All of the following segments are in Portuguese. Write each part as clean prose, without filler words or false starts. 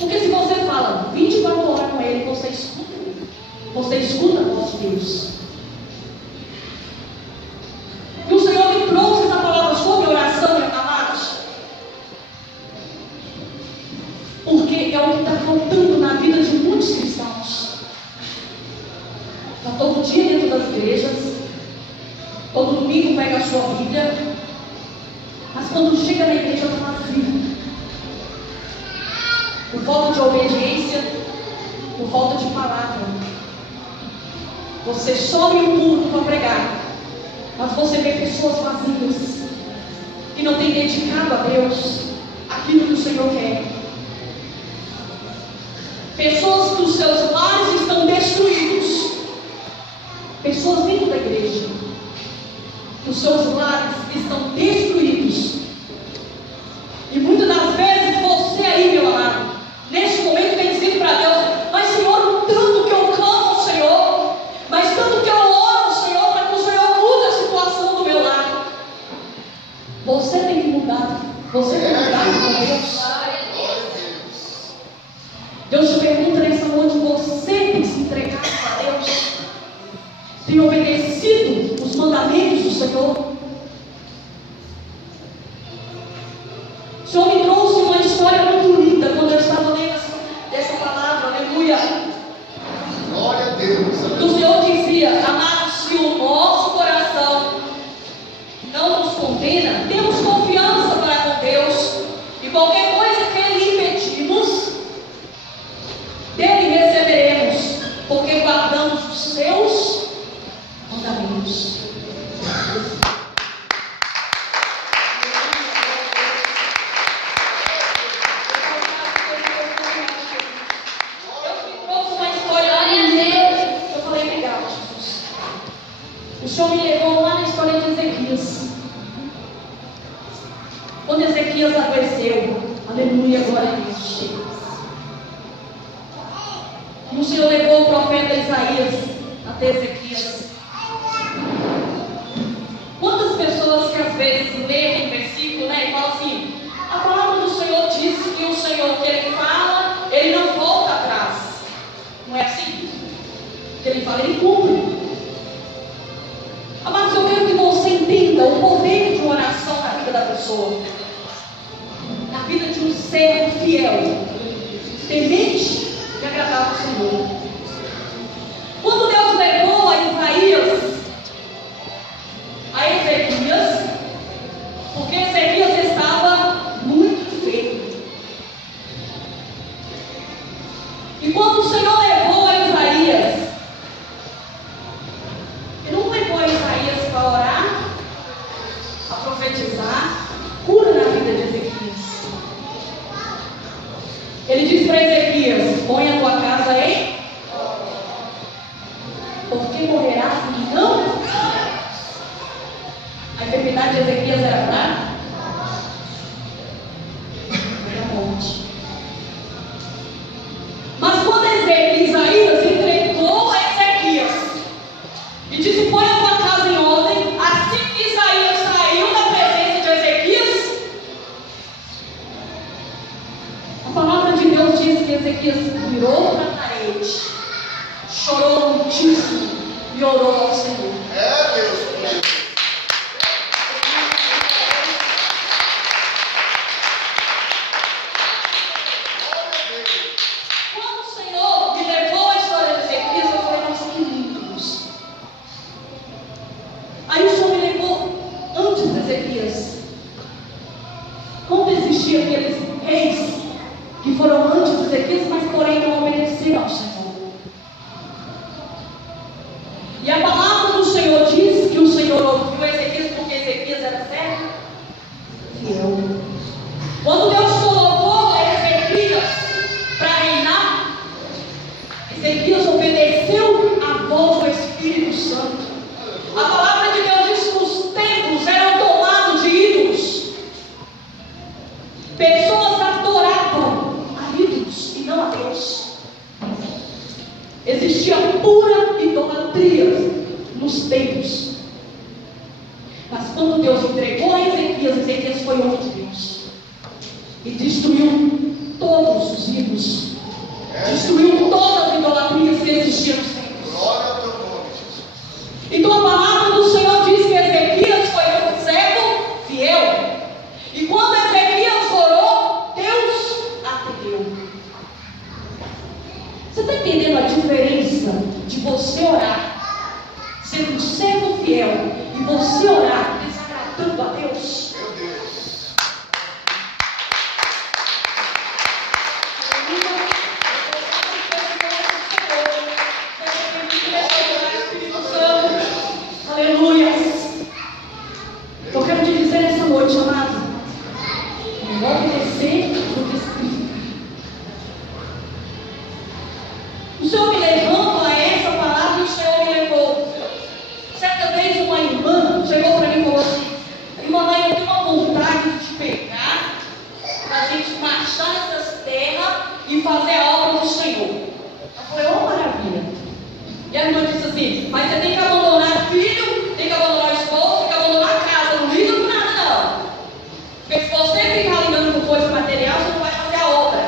Porque se você fala 24 horas com Ele, você escuta Ele. Você escuta a voz de Deus. E o Senhor me trouxe essa palavra sobre oração, meus amados. Porque é o que está faltando na vida de muitos cristãos. Está todo dia dentro das igrejas. Todo domingo pega a sua Bíblia. Mas quando chega na igreja está vazio. Por falta de obediência, por falta de palavra. Você sobe o púlpito para pregar, mas você vê pessoas vazias, que não têm dedicado a Deus aquilo que o Senhor quer. Pessoas que os seus lares estão destruídos. Pessoas dentro da igreja, que os seus lares estão destruídos. E muitas das vezes você aí, meu amado, neste momento tem dito para Deus: mas Senhor, o tanto que eu clamo ao Senhor, mas tanto que eu oro ao Senhor para que o Senhor mude a situação do meu lar. Você tem que mudar. Você tem que mudar com Deus. Deus te pergunta nessa noite: você tem se entregado a Deus? Tem obedecido os mandamentos do Senhor? O Senhor me trouxe uma história muito linda quando eu estava lendo essa palavra, aleluia. Glória a Deus. O Senhor dizia: amados, se o nosso coração não nos condena, temos confiança para com Deus, e qualquer coisa que lhe pedimos, dele receberemos, porque guardamos os seus mandamentos. O Senhor me levou lá na história de Ezequias. Quando Ezequias adoeceu, aleluia, glória a Deus. E o Senhor levou o profeta Isaías até Ezequias. Quantas pessoas que às vezes leem um versículo, né, e falam assim: a palavra do Senhor diz que o Senhor, que Ele fala, Ele não volta atrás. Não é assim? O que Ele fala, Ele cumpre. Amados, eu quero que você entenda o poder de uma oração na vida da pessoa, na vida de um servo fiel, temente e agradável ao Senhor. Quando Deus levou a Isaías a Ezequias, porque Ezequias estava muito feio. E quando o Senhor levou a Isaías, Ele não levou a Isaías para orar, a profetizar cura na vida de Ezequias. Ele disse para Ezequias: põe a tua casa em, porque morrerás e não. A enfermidade de Ezequias era para a morte. Mas quando Isaías entregou a Ezequias e disse: põe a tua casa em ordem, assim que Isaías saiu da presença de Ezequias, a palavra de Deus diz que Ezequias virou para a parede, chorou muitíssimo e orou ao Senhor. É Deus. Quando o Senhor me levou a história de Ezequias, eu falei: nossa, que lindo. Aí o Senhor me levou antes de Ezequias. Quando existiam aqueles reis que foram antes de Ezequias, mas porém não obedeceram ao Senhor. E a palavra do Senhor diz que o Senhor ouviu Ezequias porque Ezequias era servo fiel. Quando Deus colocou Ezequias para reinar, Ezequias obedeceu a voz do Espírito Santo. A palavra de Deus diz que os templos eram tomados de ídolos. Pessoas adoravam a ídolos e não a Deus. Existia pura idolatria nos templos. Mas quando Deus entregou a Ezequias, Ezequias foi onde Deus e destruiu todos os ídolos, destruiu todas as idolatrias que existiam nos templos. Glória ao teu nome, Jesus. Então a palavra do Senhor diz que Ezequias foi um servo fiel. E quando Ezequias orou, Deus atendeu. Você está entendendo a diferença de você orar, sendo um servo fiel, e você orar desagradando a Deus? Meu Deus. Aleluia. Eu quero te dizer nessa noite, amado, melhor obedecer do que sacrificar. O Senhor me levando a essa palavra, e o Senhor me levou. Certa vez uma irmã chegou para mim e falou assim: irmã, eu tenho uma vontade de pegar, para a gente marchar nessas terras e fazer a obra do Senhor. Eu falei: oh, maravilha. E a irmã disse assim: mas você tem que abandonar filho, tem que abandonar a esposa, tem que abandonar a casa, não liga com nada não. Porque se você ficar lidando com coisa material, você não vai fazer a obra.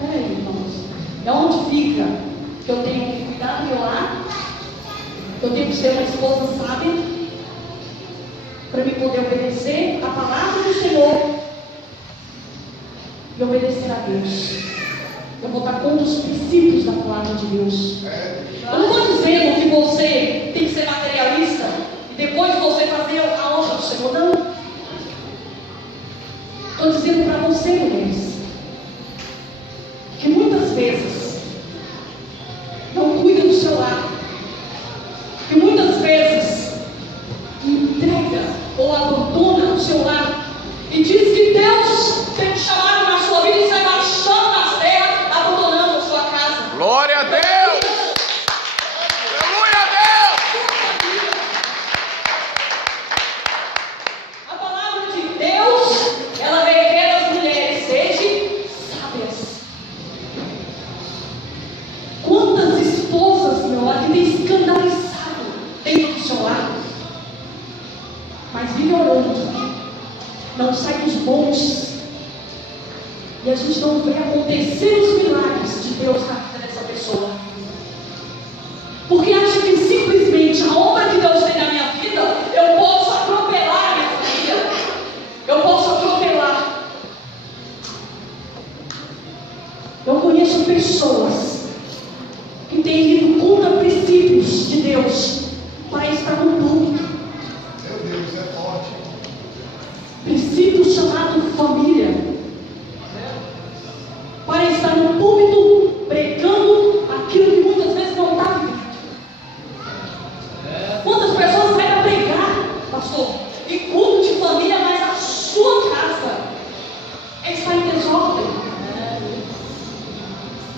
Peraí, irmãos, de onde fica que eu tenho que cuidar do meu lar, que eu tenho que ser uma esposa sábia, para me poder obedecer a palavra do Senhor e obedecer a Deus? Eu vou dar conta dos princípios da palavra de Deus. Eu não estou dizendo que você tem que ser materialista e depois você fazer a obra do Senhor, não. Estou dizendo para você, mulheres, que muitas vezes não cuida do seu lar, que muitas vezes entrega ou abandona o seu lar e diz que Deus tem chamado na sua vida e sai marchando nas terras, abandonando a sua casa. Glória a Deus. Aleluia a Deus. A palavra de Deus, ela requer das mulheres: sejam sábias. Quantas esposas, meu lar, que têm escandalizado dentro do seu lar, mas vive orando, não sai dos bons, e a gente não vê acontecer os milagres de Deus na vida dessa pessoa, porque acha que simplesmente a obra que Deus tem na minha vida, eu posso atropelar a minha família, eu posso atropelar. Eu conheço pessoas que têm ido contra princípios de Deus para estar no público. Meu Deus, é forte. Princípio chamado família, para estar no púlpito pregando aquilo que muitas vezes não está vivendo. Quantas pessoas saem a pregar, pastor, em culto de família, mas a sua casa está em desordem,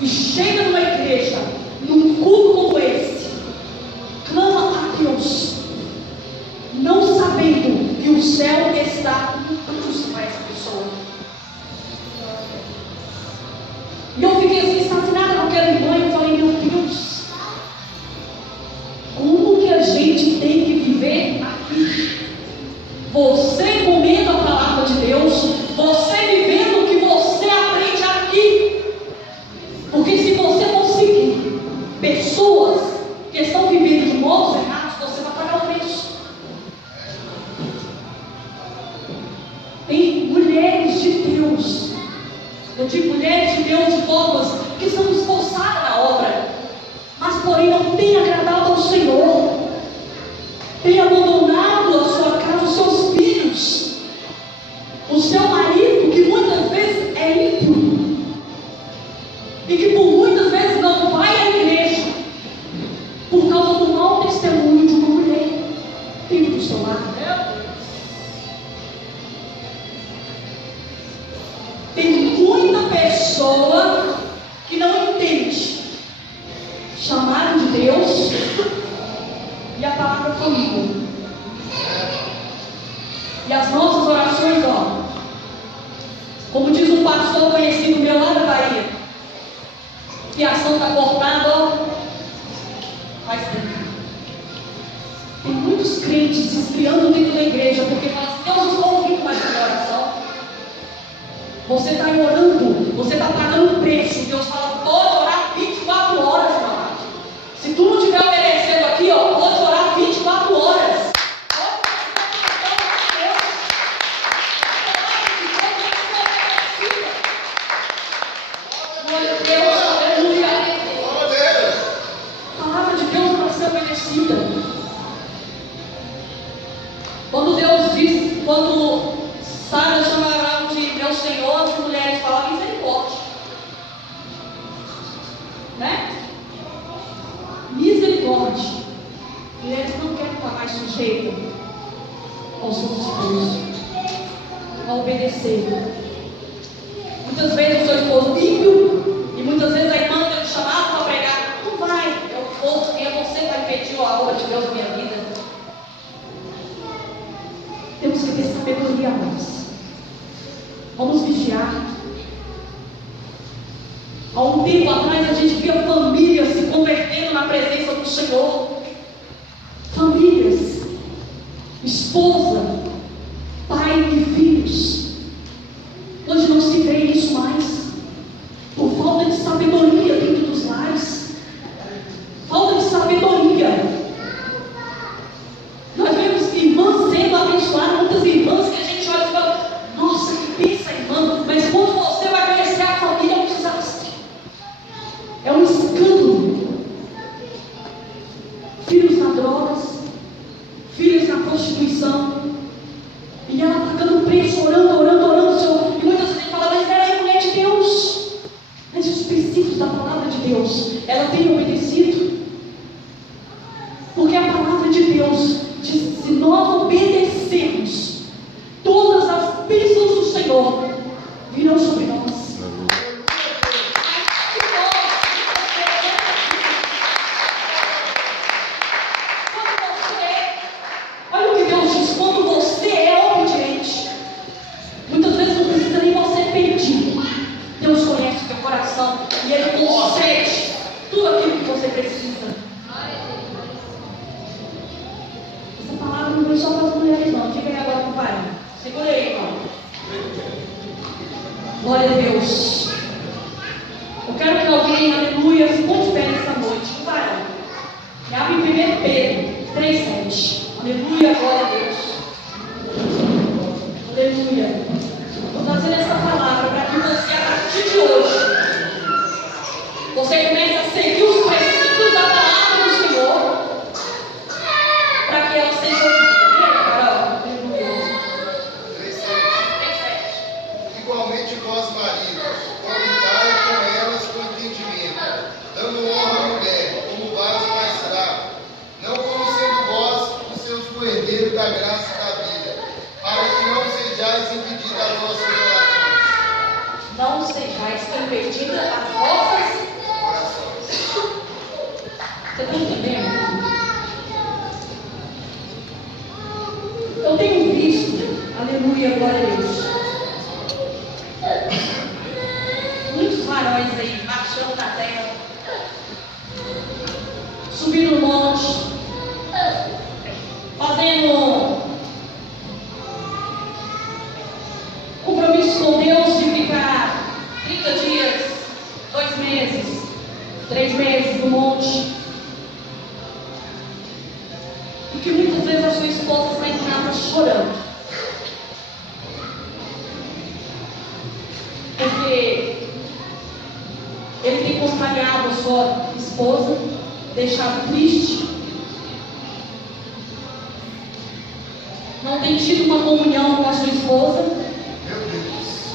e chega numa igreja, num culto como esse, clama a Deus, não sabendo que o céu está justo para essa pessoa. E eu fiquei assim, estacionada com aquela irmã, e eu falei: meu Deus, como que a gente tem que viver aqui? Você comendo a palavra de Deus, você vivendo o que você aprende aqui. Porque se você não seguir pessoas que estão vivendo de modos errados, você vai pagar o preço. Tem mulheres de Deus, eu digo mulheres de Deus de formas que são esforçadas na obra, mas porém não têm agradado ao Senhor, têm abandonado a sua casa, os seus filhos, o seu marido, que muitas vezes é ímpio e que por muitas vezes não vai à igreja por causa do mau testemunho de uma mulher dentro do seu lar. Tem muita pessoa que não entende chamado de Deus e a palavra família. E as nossas orações, como diz um pastor conhecido meu lá da Bahia, que a ação está cortada, faz tempo. Tem muitos crentes se esfriando dentro da igreja porque falam assim: Deus não está ouvindo mais a minha oração. Você está orando, você está pagando preço. Deus fala, pode orar 24 horas, meu amado. Se tu não estiver obedecendo aqui, ó, pode orar 24 horas. Glória a Deus, aleluia. A palavra de Deus para ser obedecida. Quando Deus diz, quando Sara chama Abraão de meu Senhor, as mulheres falam misericórdia. Né? Misericórdia. Mulheres não querem estar mais sujeitas aos seus esposos, a obedecer. Muitas vezes o seu esposo ímpio, e muitas vezes a irmã tem um chamado para pregar. Não vai, eu vou, porque você vai impedir a obra de Deus na minha vida. Temos que ter sabedoria, amados. Vamos vigiar. Há um tempo atrás a gente via famílias se convertendo na presença do Senhor. Famílias, esposa, pai e filhos. Hoje não se vê isso mais, por falta de sabedoria dentro dos lares. Falta de sabedoria. Nós vemos irmãs sendo abençoadas, muitas irmãs que a gente olha e fala, nossa, que pensa irmã, mas quando você vai conhecer a família é um desastre, é um escândalo. Filhos na drogas, filhos na prostituição, e ela pagando preço, orando, Senhor. E muitas vezes a gente fala, mas ela é mulher de Deus, mas os princípios da palavra de Deus, ela tem obedecido? Porque a palavra de Deus diz, se nós obedecermos, todas as bênçãos do Senhor virão sobre nós. Olha o que Deus diz, quando você é obediente, muitas vezes não precisa nem você pedir. Deus conhece o teu coração e Ele concede tudo aquilo que você precisa. Essa palavra não vem só para as mulheres, não. Diga aí agora para o pai. Segura aí, irmão. Glória a Deus. Eu quero que alguém, aleluia, se ponte pé nessa noite. Pai, me abre em 1 Pedro 3,7. Aleluia, glória a Deus. Aleluia. Vou trazer essa palavra para que você, a partir de hoje, você comece a seguir os princípios da palavra do Senhor, para que ela seja ouvida. Igualmente vós, maridos, convidai com elas com entendimento, dando honra à mulher, como vaso mais fraco, não como sendo vós os seus coerdeiros da graça e da vida, para que não sejais impedidas as vossas orações. Não sejais impedidas as vossas Orações. Você está entendendo? Eu tenho visto, aleluia, glória a Deus, muitos varões aí marchando na terra, subindo no monte, fazendo compromisso com Deus de ficar 30 dias, 2 meses, 3 meses no monte. E que muitas vezes a sua esposa está em casa chorando. Porque ele tem contrariado a sua esposa, deixado triste. Não tem tido uma comunhão com a sua esposa. Meu Deus.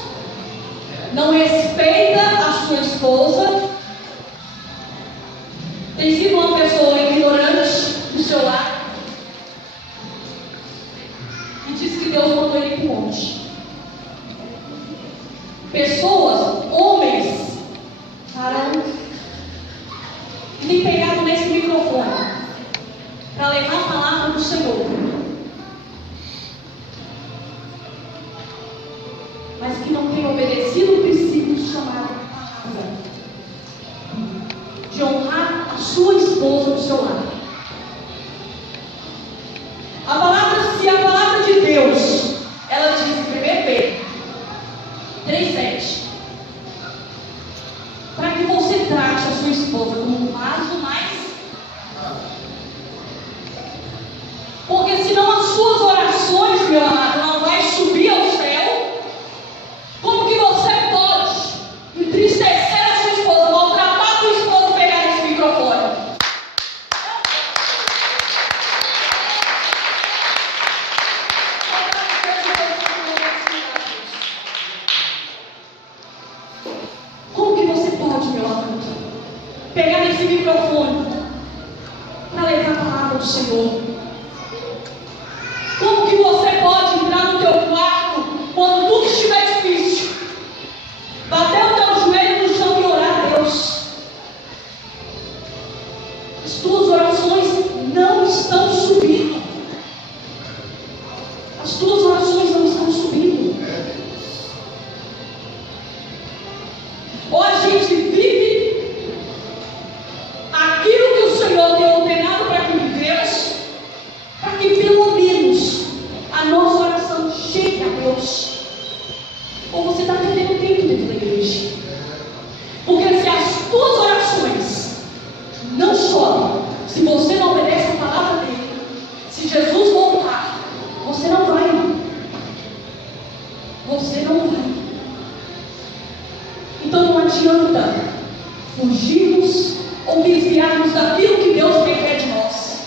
Não respeita a sua esposa. Tem sido uma pessoa ignorante do seu lar. E diz que Deus mandou ele para o monte. Pessoas, homens, varão, que têm pegado nesse microfone para levar a palavra do Senhor, mas que não têm obedecido o princípio chamado palavra, de honrar a sua esposa do seu lado. Se a palavra de Deus, ela diz em 1 Pedro 3,7, Deus, meu amado, não vai subir ao céu, como que você pode entristecer a sua esposa, maltratar a sua esposa e pegar esse microfone? Como que você pode, meu amado, pegar esse microfone para levar a palavra do Senhor? Como que você pode entrar no teu quarto quando tudo estiver difícil, bater o teu joelho no chão e orar a Deus? As tuas orações não estão subindo. As tuas orações não estão subindo. Ou a gente vive aquilo que o Senhor tem ordenado para que vivemos, para que pelo menos a nossa oração chegue a Deus. Ou você está perdendo tempo dentro da igreja. Porque se as tuas orações não sobem, se você não obedece a palavra dele, se Jesus voltar, você não vai. Você não vai. Então não adianta fugirmos ou desviarmos daquilo que Deus requer de nós,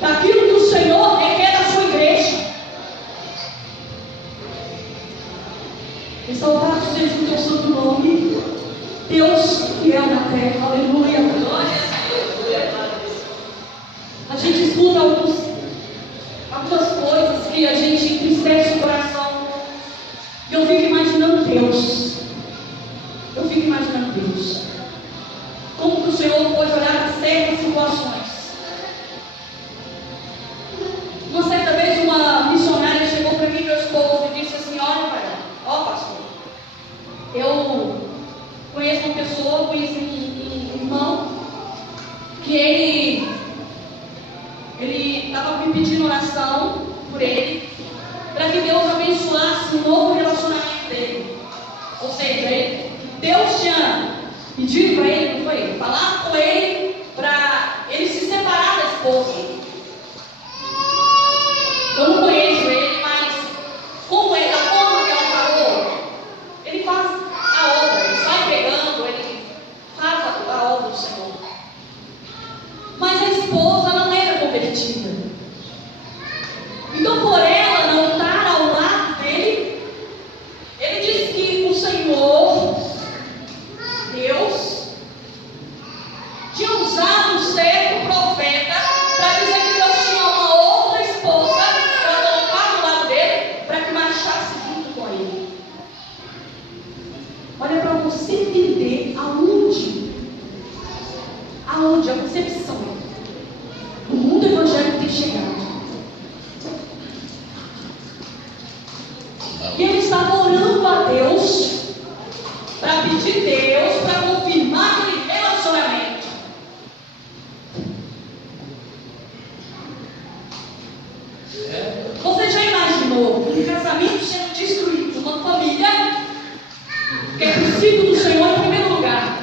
daquilo que o Senhor requer da sua igreja. Exaltado seja o teu santo nome, Deus que é na terra. Aleluia. A gente escuta algumas coisas que a gente entristece o coração, e eu fico imaginando Deus. Eu fico imaginando Deus. Como que o Senhor pode olhar para certas situações? Uma certa vez uma missionária chegou para mim, meu esposo, e disse assim: olha, pai, ó pastor, eu conheço uma pessoa, conheci um irmão, que ele estava me pedindo oração por ele, para que Deus abençoasse um novo relacionamento dele. Ou seja, Deus tinha pedido para ele, não foi? Falar com ele para ele se separar da esposa. Eu não conheço ele, mas como ele, a forma que ela falou, ele faz a obra, ele sai pregando, ele faz a obra do Senhor. Mas a esposa não era convertida. Então, por ela não estar ao lado dele, ele disse que o Senhor, Deus, tinha usado um certo profeta para dizer que Deus tinha uma outra esposa para colocar do lado dele, para que marchasse junto com ele. Olha, para você entender aonde a concepção do mundo evangélico tem chegado. E ele estava orando a Deus para pedir Deus para confirmar aquele relacionamento. Você já imaginou um casamento sendo destruído, uma família que é princípio do Senhor em primeiro lugar?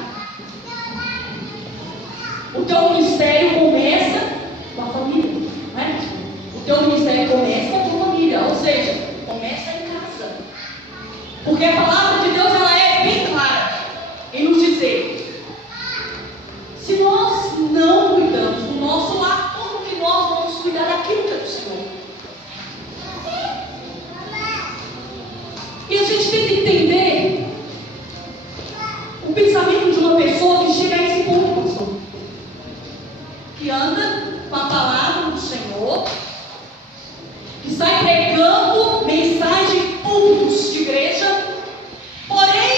O teu ministério começa com a família, né? O teu ministério começa com a tua família, ou seja, começa em casa. Porque a palavra de Deus, ela é bem clara em nos dizer: se nós não cuidamos do nosso lar, como que nós vamos cuidar daquilo que é do Senhor? E a gente tem que entender o pensamento de uma pessoa que chega a esse ponto, pastor, que anda com a palavra do Senhor, que sai pregando mensagem em cultos de igreja, porém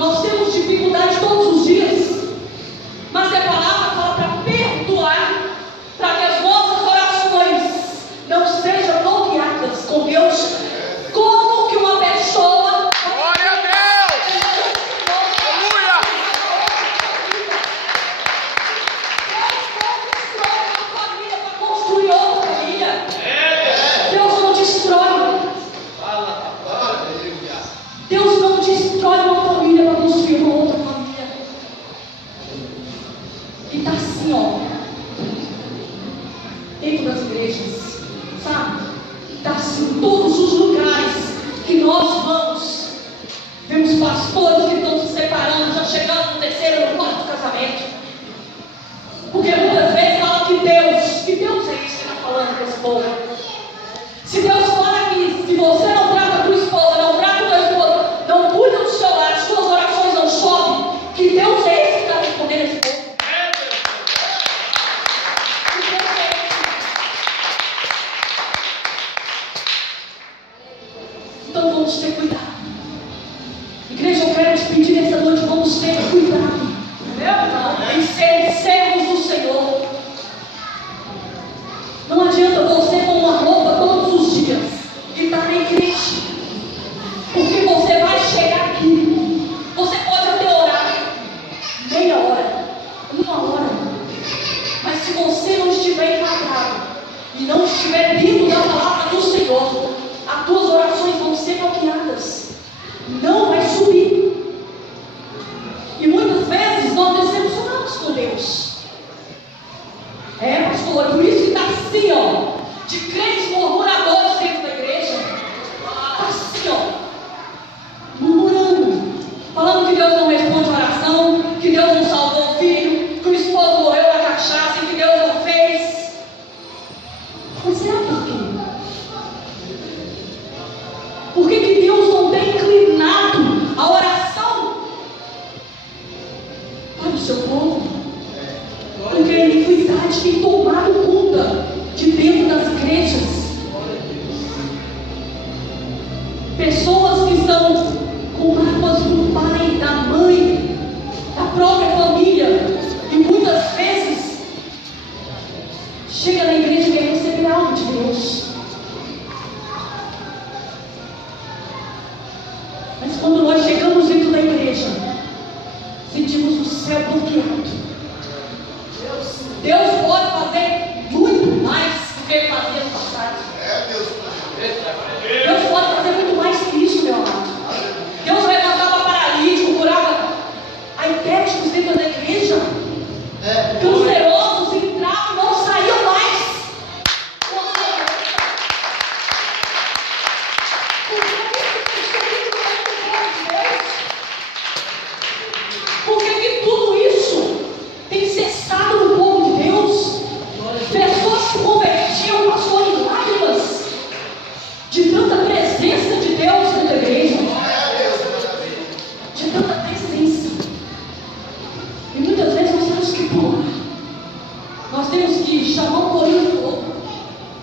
Nós temos dificuldade todos os dias, mas a palavra fala para perdoar, para que as nossas orações não sejam bloqueadas com Deus. Como que uma pessoa... Glória a Deus! Aleluia! Deus não destrói uma família para construir outra família. Deus não destrói. Deus não destrói uma família para construir uma outra família. E está assim, ó, dentro das igrejas, sabe? Está assim em todos os lugares que nós vamos. Vemos pastores que estão se separando, já chegando no terceiro, no quarto casamento. Porque muitas vezes falam que Deus é isso que está falando com esse povo. Se Deus fala que se você não trata a tua esposa, não trata o teu esposo, não cuida do seu lar, as suas orações não sobem, que Deus é esse que está respondendo esse povo. Que Deus é esse. Então vamos ter cuidado. Igreja, eu quero te pedir nessa noite, vamos ter cuidado em ser servos do Senhor. Não adianta você com uma roupa todos os dias e estar na igreja, porque você vai chegar aqui. Você pode até orar meia hora, uma hora, mas se você não estiver enquadrado e não estiver dentro da palavra do Senhor, as tuas orações vão ser bloqueadas, não vai subir. E muitas vezes nós decepcionamos com Deus. Pastor, por isso que está assim, ó, de crentes murmuradores dentro da igreja. Está assim, ó, murmurando, falando que Deus não responde oração, que Deus não salvou o filho, que o esposo morreu na cachaça e que Deus não fez. Mas será por quê? Por que Deus não tem inclinado a oração para o seu povo? Porque a iniquidade tem tomado conta de dentro das igrejas. Pessoas que estão com mágoas do pai, da mãe, da própria família, e muitas vezes chega na igreja e quer receber algo de Deus. Mas quando nós chegamos dentro da igreja, sentimos o céu bloqueado. Deus pode fazer muito mais do que Ele fazia no passado. Deus pode fazer muito mais que isso, meu amado. Deus levantava paralítico, curava aitépticos dentro da igreja. Cancerosos entravam e não saíam mais. Por que tudo isso tem cessado no povo de Deus? Pessoas se convertiam, passou em lágrimas de tanta presença de Deus dentro da igreja, de tanta presença. E muitas vezes nós temos que pular, nós temos que chamar o corinho do fogo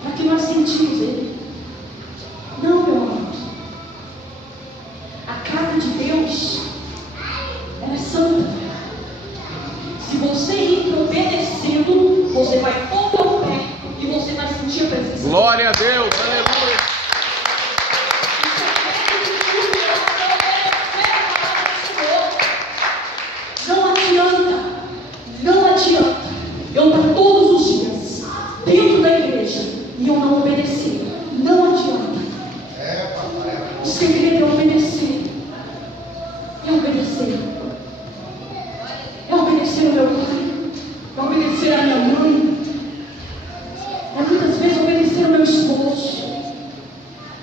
para que nós sentimos Ele. Não, meu amado, a casa de Deus, ela é santa. Se você ir obedecendo, você vai pôr o pé e você vai sentir a presença. Glória a Deus, aleluia. Não adianta eu estar todos os dias dentro da igreja e eu não obedecer. Não adianta. O segredo é obedecer. É obedecer. É obedecer ao meu pai. É obedecer à minha mãe. É muitas vezes obedecer ao meu esposo.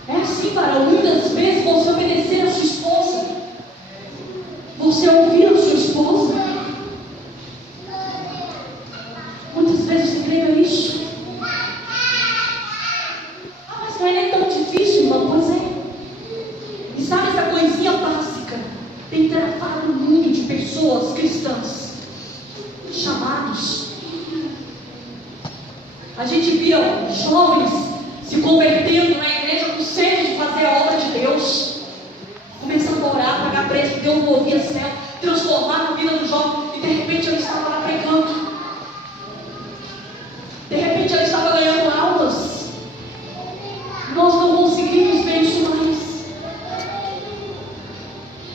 É assim, varão. Muitas vezes você obedecer à sua esposa. Você ouvir a sua esposa. Muitas vezes o segredo é isso. Mas não é nem tão difícil, irmão. Pois é. E sabe essa coisinha básica? Tem travado o mundo de pessoas cristãs, chamados. A gente via jovens se convertendo na igreja com sede de fazer a obra de Deus, começando a orar, pagar preso, que Deus movia céu, transformar a vida do jovem, e de repente ele estava lá pregando. De repente ele estava ganhando almas. Nós não conseguimos ver isso mais.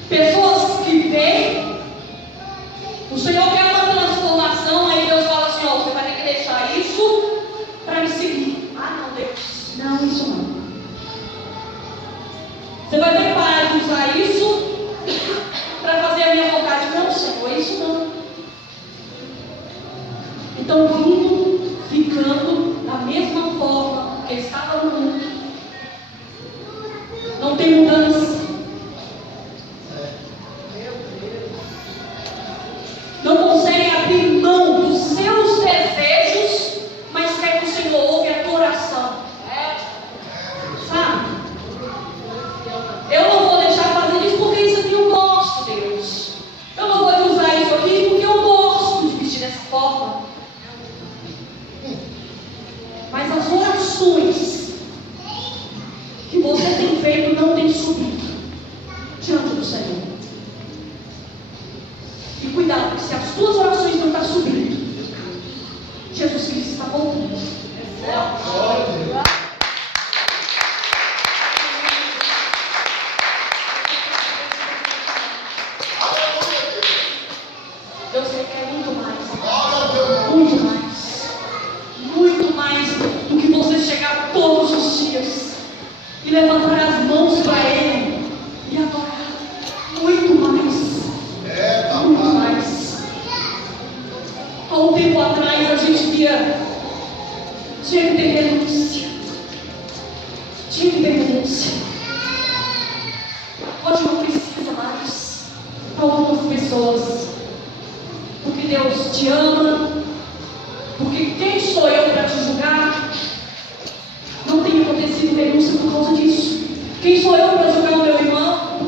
Pessoas que veem, o Senhor quer uma transformação, aí Deus fala assim, ó, você vai ter que deixar isso para me seguir. Ah não, Deus, não, isso não. Você vai ter que parar de usar isso para fazer a minha vontade. Não, Senhor, isso não. Então, ficando da mesma forma que estava no mundo. Não tem mudança. Não conseguem abrir mão dos seus desejos, mas quer que o Senhor ouve a tua oração. Sabe? Eu não vou deixar fazer isso porque isso aqui eu gosto, Deus. Eu não vou usar isso aqui porque eu gosto de vestir dessa forma. Mas as orações que você tem feito não tem subido diante do Senhor. E cuidado, porque se as tuas orações não estão subindo, Jesus Cristo está voltando. Eu sei que é muito mais. Muito mais. Muito mais do que você chegar todos os dias e levantar as mãos para Ele e adorar. Muito mais. Muito mais. Há um tempo atrás a gente via, tinha que ter renúncia. Tinha que ter renúncia. Hoje não precisa mais. Para algumas pessoas. Porque Deus te ama. Porque quem sou eu para te julgar? Não tem acontecido renúncia por causa disso. Quem sou eu para julgar o meu irmão?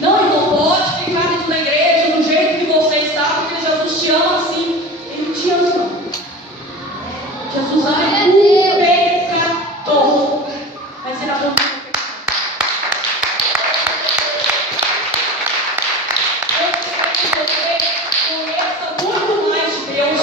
Não, irmão, pode ficar dentro da igreja do jeito que você está, porque Jesus te ama assim. Ele te ama. Jesus ama o pecador. Mas ele abandona o pecado. Eu sei que você conheça muito mais de Deus.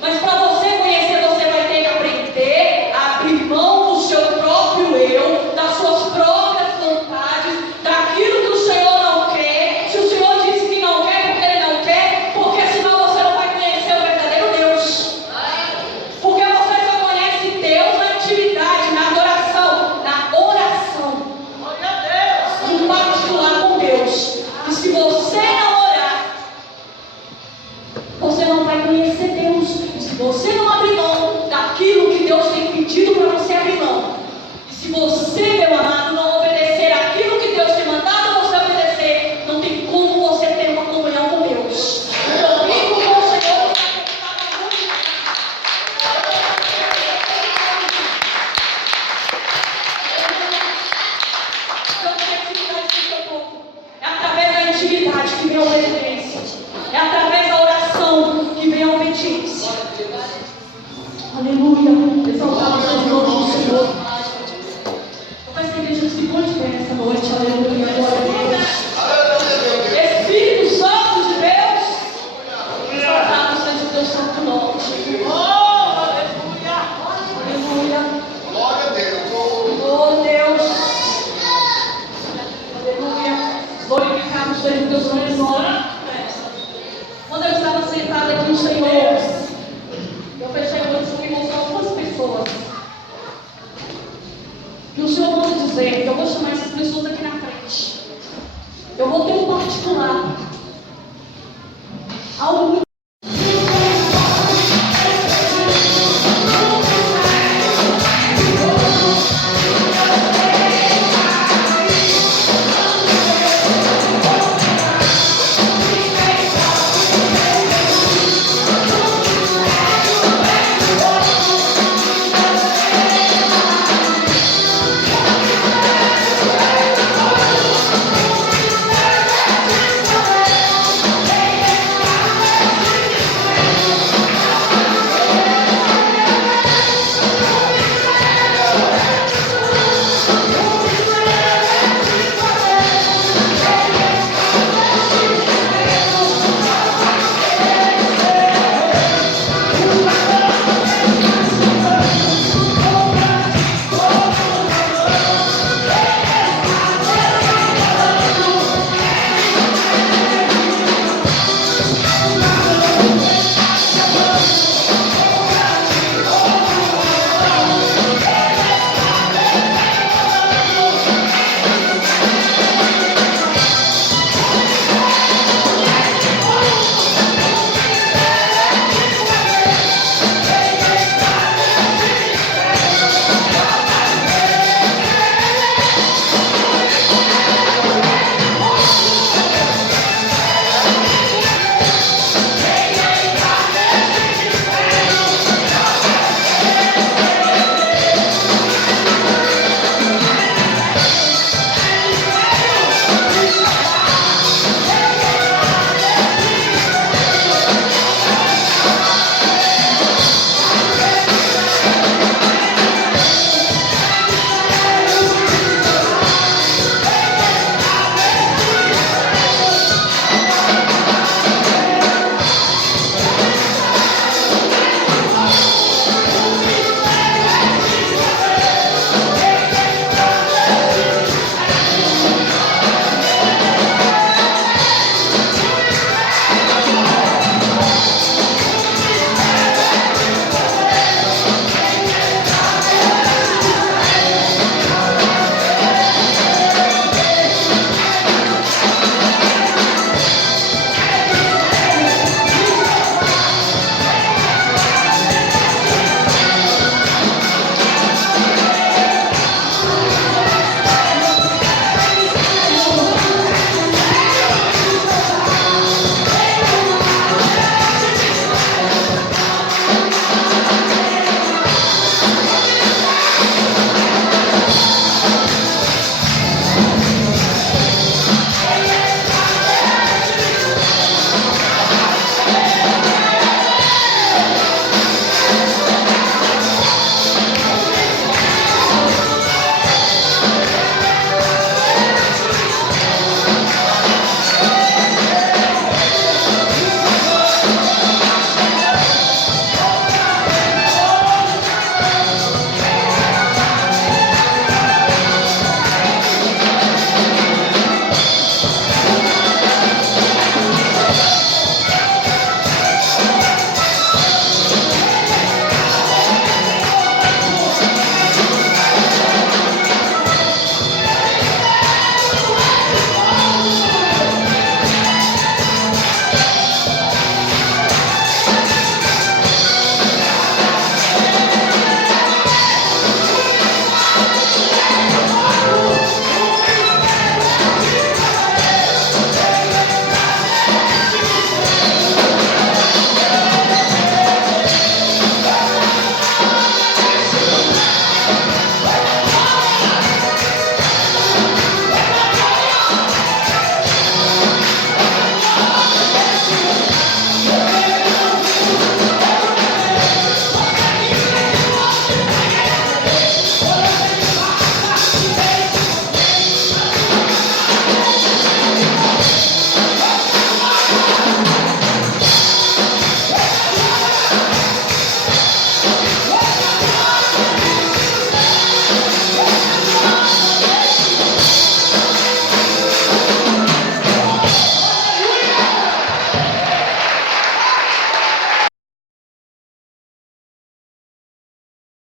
Mas para você conhecer, você vai ter que aprender a abrir mão do seu próprio eu, das suas próprias vontades, daquilo que o Senhor não quer. Se o Senhor disse que não quer, porque Ele não quer, porque senão você não vai conhecer o verdadeiro Deus. Porque você só conhece Deus na intimidade, na adoração, na oração. No particular com Deus. E se você não orar, você não vai conhecer Deus. E se você não abrir mão daquilo que Deus tem pedido para você abrir mão, e se você, meu amado, não obedecer aquilo que Deus tem mandado você obedecer, não tem como você ter uma comunhão com Deus. O amigo com o Senhor está conectado muito. Então, intimidade tem que ser pouco. É através da intimidade que vem a obediência. É através da oração que vem a obediência. Aleluia. Exaltado seja o nome do Senhor. Eu peço que a igreja se ponha de pé nessa noite. Aleluia. Glória a Deus. Espírito Santo de Deus. Exaltado seja o teu santo nome. Aleluia. Glória a Deus. Oh Deus. Aleluia. Glorificado seja o teu santo nome. Quando eu estava sentada aqui, o Senhor, eu fechei o olho e mostrou algumas pessoas. E o Senhor manda dizer que eu vou chamar essas pessoas aqui na frente. Eu vou ter um particular